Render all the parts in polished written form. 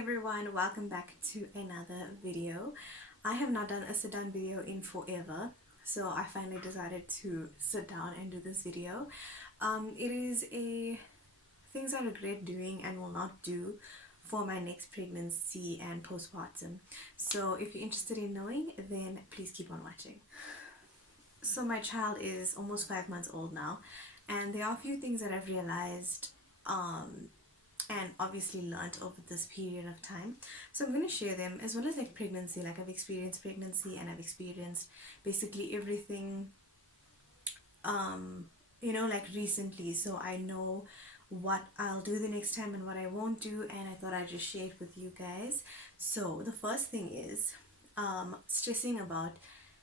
everyone, welcome back to another video. I have not done a sit down video in forever, so I finally decided to sit down and do this video. It is a things I regret doing and will not do for my next pregnancy and postpartum. So if you're interested in knowing, then please keep on watching. So my child is almost 5 months old now, and there are a few things that I've realized and obviously learned over this period of time. So I'm going to share them, as well as like pregnancy. Like I've experienced pregnancy and I've experienced basically everything like recently, so I know what I'll do the next time and what I won't do, and I thought I'd just share it with you guys. So the first thing is stressing about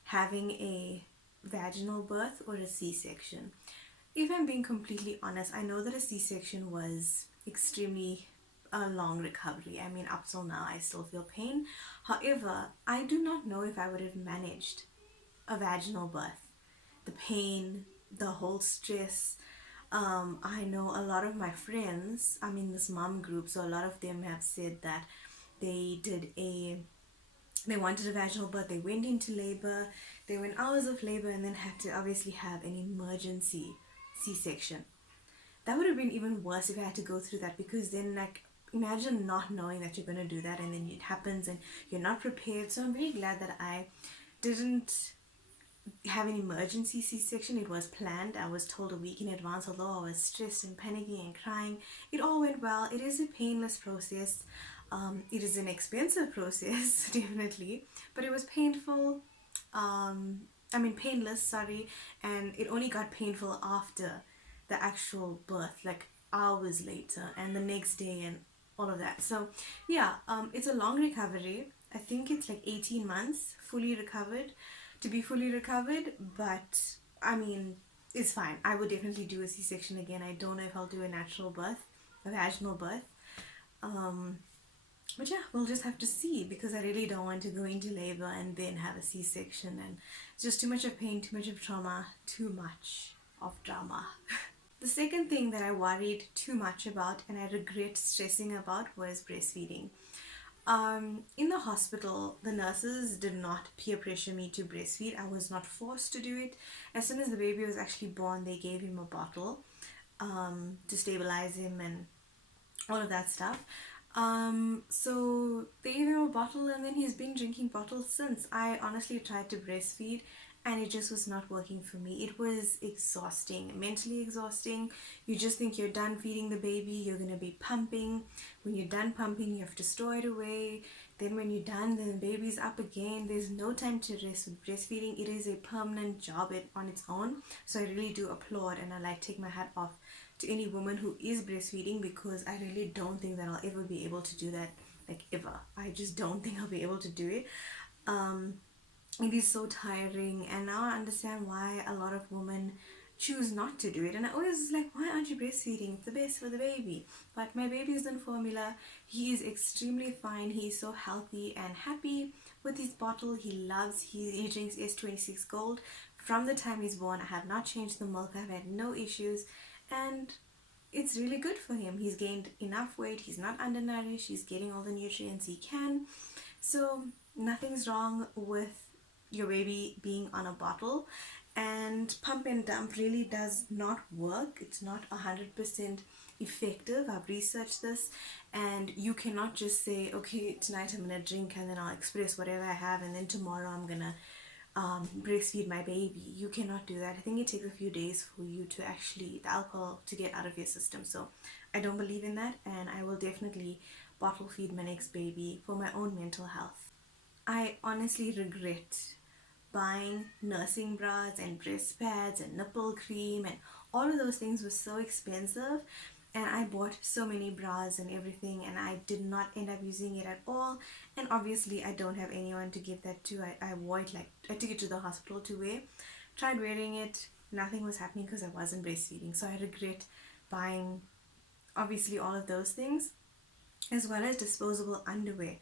having a vaginal birth or a C-section. If I'm being completely honest, I know that a C-section was extremely a long recovery. I mean, up till now I still feel pain. However, I do not know if I would have managed a vaginal birth. The pain, the whole stress. I know a lot of my friends, I'm in this mom group, so a lot of them have said that they wanted a vaginal birth, they went into labor, they went hours of labor, and then had to obviously have an emergency C-section. That would have been even worse if I had to go through that, because then, like, imagine not knowing that you're going to do that and then it happens and you're not prepared. So I'm very glad that I didn't have an emergency C-section. It was planned. I was told a week in advance, although I was stressed and panicking and crying. It all went well. It is a painless process. It is an expensive process, definitely, but it was painful. Painless, sorry, and it only got painful after the actual birth, like hours later and the next day and all of that. So yeah, it's a long recovery. I think it's like 18 months fully recovered, to be fully recovered, but I mean, it's fine. I would definitely do a C-section again. I don't know if I'll do a natural birth, a vaginal birth. But yeah, we'll just have to see, because I really don't want to go into labor and then have a C-section, and it's just too much of pain, too much of trauma, too much of drama. The second thing that I worried too much about and I regret stressing about was breastfeeding. In the hospital, the nurses did not peer pressure me to breastfeed. I was not forced to do it. As soon as the baby was actually born, they gave him a bottle to stabilize him and all of that stuff. So they gave him a bottle, and then he's been drinking bottles since. I honestly tried to breastfeed and it just was not working for me. It was exhausting, mentally exhausting. You just think you're done feeding the baby, you're going to be pumping. When you're done pumping, you have to store it away. Then when you're done, then the baby's up again. There's no time to rest with breastfeeding. It is a permanent job on its own. So I really do applaud, and I take my hat off to any woman who is breastfeeding, because I really don't think that I'll ever be able to do that, like ever. I just don't think I'll be able to do it. It is so tiring, and now I understand why a lot of women choose not to do it. And I always was like, why aren't you breastfeeding? It's the best for the baby. But my baby is on formula. He is extremely fine. He is so healthy and happy with his bottle. He drinks S26 Gold. From the time he's born, I have not changed the milk. I've had no issues, and it's really good for him. He's gained enough weight. He's not undernourished. He's getting all the nutrients he can. So nothing's wrong with your baby being on a bottle. And pump and dump really does not work. It's not 100% effective. I've researched this, and you cannot just say, okay, tonight I'm gonna drink and then I'll express whatever I have, and then tomorrow I'm gonna breastfeed my baby. You cannot do that. I think it takes a few days for you to the alcohol to get out of your system. So I don't believe in that, and I will definitely bottle feed my next baby for my own mental health. I honestly regret buying nursing bras and breast pads and nipple cream, and all of those things were so expensive, and I bought so many bras and everything, and I did not end up using it at all. And obviously I don't have anyone to give that to. I wore it, like I took it to the hospital to wear, tried wearing it, nothing was happening because I wasn't breastfeeding. So I regret buying obviously all of those things, as well as disposable underwear.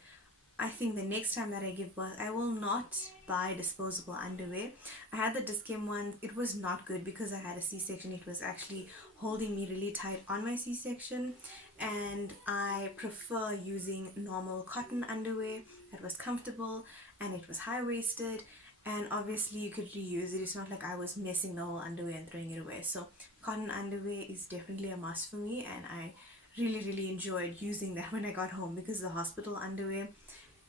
I think the next time that I give birth, I will not buy disposable underwear. I had the Discam one. It was not good because I had a C-section. It was actually holding me really tight on my C-section, and I prefer using normal cotton underwear that was comfortable and it was high-waisted, and obviously you could reuse it. It's not like I was messing the whole underwear and throwing it away. So cotton underwear is definitely a must for me, and I really enjoyed using that when I got home, because the hospital underwear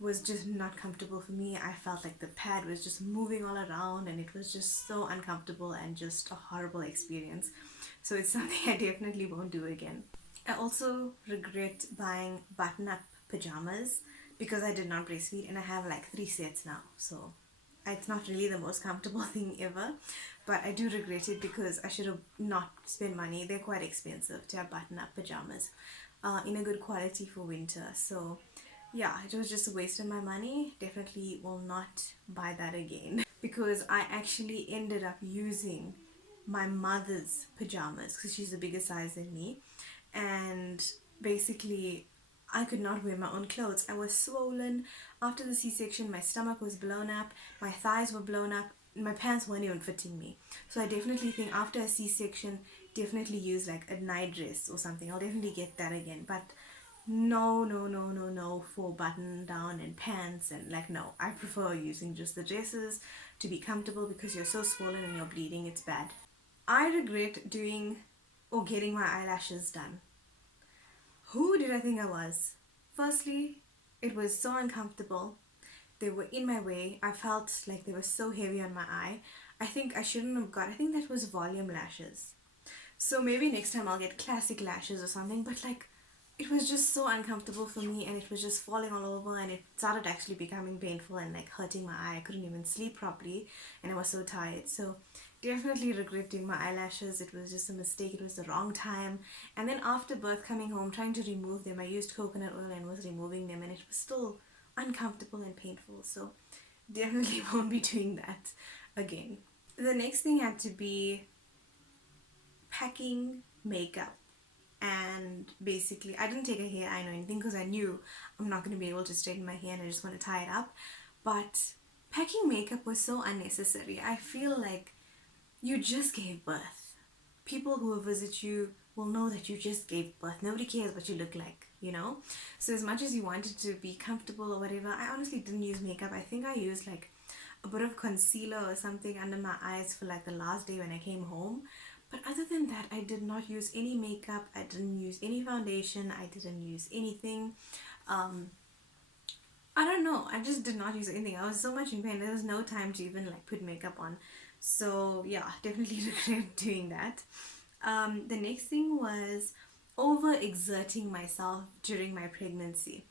was just not comfortable for me. I felt like the pad was just moving all around and it was just so uncomfortable and just a horrible experience. So it's something I definitely won't do again. I also regret buying button up pajamas because I did not breastfeed, and I have like 3 sets now. So it's not really the most comfortable thing ever, but I do regret it because I should have not spent money. They're quite expensive to have button up pajamas in a good quality for winter. So yeah, it was just a waste of my money. Definitely will not buy that again because I actually ended up using my mother's pajamas because she's a bigger size than me, and basically I could not wear my own clothes. I was swollen after the C-section. My stomach was blown up, my thighs were blown up, my pants weren't even fitting me. So I definitely think after a C-section, definitely use like a night dress or something. I'll definitely get that again. But no for button down and pants, and like, no, I prefer using just the dresses to be comfortable because you're so swollen and you're bleeding. It's bad. I regret doing or getting my eyelashes done. Who did I think I was? Firstly, it was so uncomfortable. They were in my way. I felt like they were so heavy on my eye. I think I shouldn't have got, I think that was volume lashes. So maybe next time I'll get classic lashes or something, but like, it was just so uncomfortable for me, and it was just falling all over, and it started actually becoming painful and like hurting my eye. I couldn't even sleep properly and I was so tired. So definitely regret doing my eyelashes. It was just a mistake. It was the wrong time. And then after birth, coming home, trying to remove them, I used coconut oil and was removing them, and it was still uncomfortable and painful. So definitely won't be doing that again. The next thing had to be packing makeup. And basically I didn't take a hair iron or anything because I knew I'm not going to be able to straighten my hair and I just want to tie it up. But packing makeup was so unnecessary. I feel like you just gave birth. People who will visit you will know that you just gave birth. Nobody cares what you look like, you know? So as much as you wanted to be comfortable or whatever, I honestly didn't use makeup. I think I used like a bit of concealer or something under my eyes for like the last day when I came home. But other than that, I did not use any makeup. I didn't use any foundation. I didn't use anything. I don't know. I just did not use anything. I was so much in pain. There was no time to even like put makeup on. So yeah, definitely regret doing that. The next thing was overexerting myself during my pregnancy.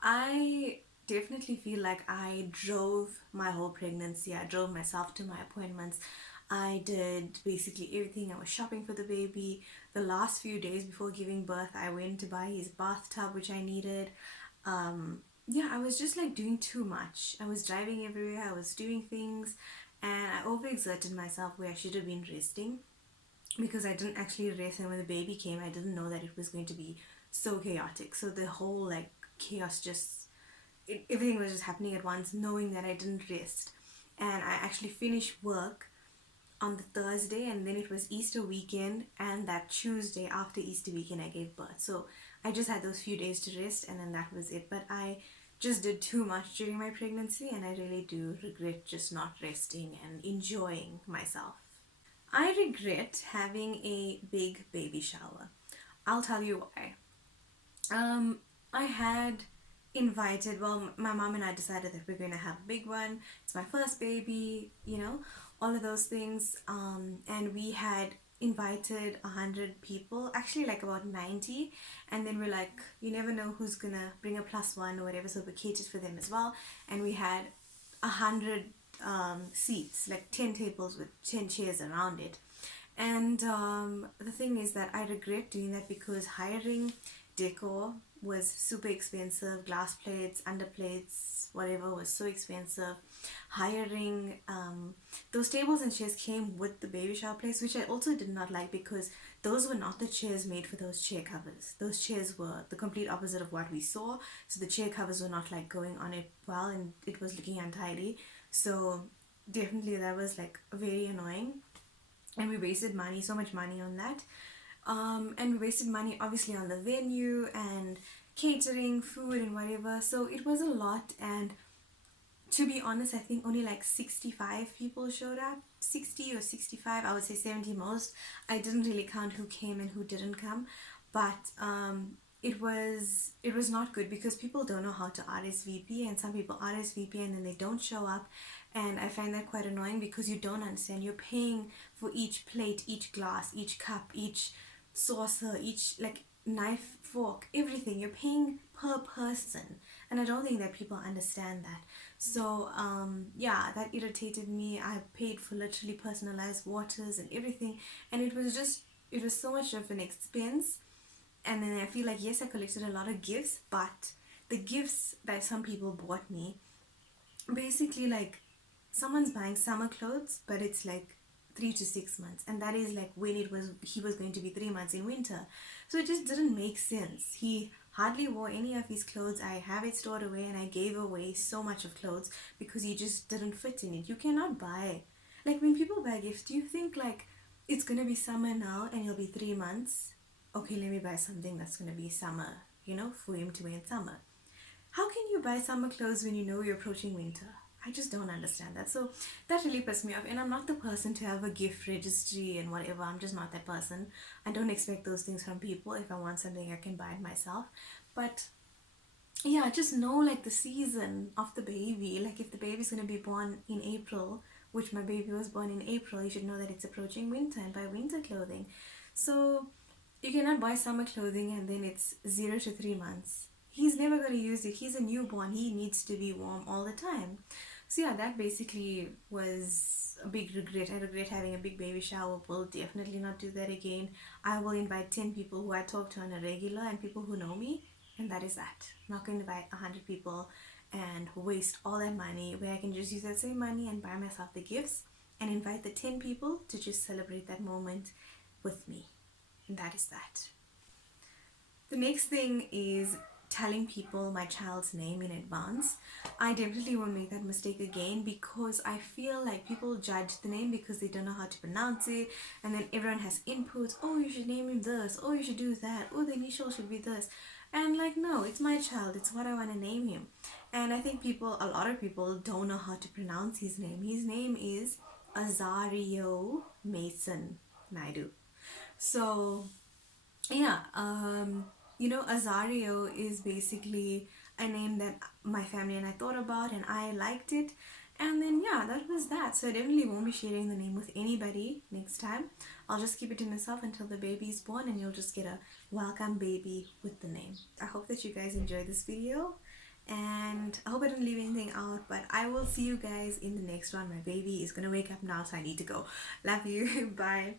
I definitely feel like I drove my whole pregnancy. I drove myself to my appointments. I did basically everything. I was shopping for the baby. The last few days before giving birth, I went to buy his bathtub, which I needed. Yeah, I was just like doing too much. I was driving everywhere. I was doing things, and I overexerted myself where I should have been resting because I didn't actually rest. And when the baby came, I didn't know that it was going to be so chaotic. So the whole like chaos just everything was just happening at once, knowing that I didn't rest. And I actually finished work on the Thursday, and then it was Easter weekend, and that Tuesday after Easter weekend I gave birth. So I just had those few days to rest, and then that was it. But I just did too much during my pregnancy, and I really do regret just not resting and enjoying myself. I regret having a big baby shower. I'll tell you why. I had invited, well, my mom and I decided that we're going to have a big one. It's my first baby, you know, all of those things. And we had invited 100 people, actually like about 90. And then we're like, you never know who's going to bring a plus one or whatever. So we catered for them as well. And we had 100 seats, like 10 tables with 10 chairs around it. And the thing is that I regret doing that because hiring decor was super expensive. Glass plates, underplates, whatever was so expensive. Hiring those tables and chairs came with the baby shower place, which I also did not like because those were not the chairs made for those chair covers. Those chairs were the complete opposite of what we saw. So the chair covers were not like going on it well, and it was looking untidy. So definitely that was like very annoying, and we wasted money, so much money on that. And we wasted money obviously on the venue and catering, food, and whatever. So it was a lot. And to be honest, I think only like 65 people showed up. 60 or 65, I would say 70 most. I didn't really count who came and who didn't come, but it was not good because people don't know how to RSVP, and some people RSVP and then they don't show up, and I find that quite annoying because you don't understand. You're paying for each plate, each glass, each cup, each saucer, each like knife, fork, everything. You're paying per person, and I don't think that people understand that. So yeah, that irritated me. I paid for literally personalized waters and everything, and it was so much of an expense. And then I feel like, yes, I collected a lot of gifts, but the gifts that some people bought me, basically, like, someone's buying summer clothes, but it's like 3 to 6 months, and that is like when he was going to be 3 months in winter. So it just didn't make sense. He hardly wore any of his clothes. I have it stored away, and I gave away so much of clothes because he just didn't fit in it. You cannot buy, like, when people buy gifts, do you think like it's gonna be summer now and he'll be 3 months? Okay, let me buy something that's gonna be summer, for him to wear in summer. How can you buy summer clothes when you know you're approaching winter? I just don't understand that. So that really pissed me off. And I'm not the person to have a gift registry and whatever. I'm just not that person. I don't expect those things from people. If I want something, I can buy it myself. But yeah, just know like the season of the baby. Like if the baby's gonna be born in April, which my baby was born in April, you should know that it's approaching winter and buy winter clothing. So you cannot buy summer clothing and then it's 0 to 3 months. He's never going to use it. He's a newborn. He needs to be warm all the time. So yeah, that basically was a big regret. I regret having a big baby shower. Will definitely not do that again. I will invite 10 people who I talk to on a regular and people who know me, and that is that. I'm not going to invite 100 people and waste all that money where I can just use that same money and buy myself the gifts and invite the 10 people to just celebrate that moment with me. And that is that. The next thing is telling people my child's name in advance. I definitely won't make that mistake again because I feel like people judge the name because they don't know how to pronounce it, and then everyone has inputs. Oh, you should name him this. Oh, you should do that. Oh, the initial should be this. And like, no, it's my child. It's what I want to name him. And I think a lot of people don't know how to pronounce his name. His name is Azario Mason Naidu. So yeah, Azario is basically a name that my family and I thought about and I liked it. And then, yeah, that was that. So I definitely won't be sharing the name with anybody next time. I'll just keep it to myself until the baby is born, and you'll just get a welcome baby with the name. I hope that you guys enjoyed this video, and I hope I didn't leave anything out, but I will see you guys in the next one. My baby is gonna wake up now, so I need to go. Love you. Bye.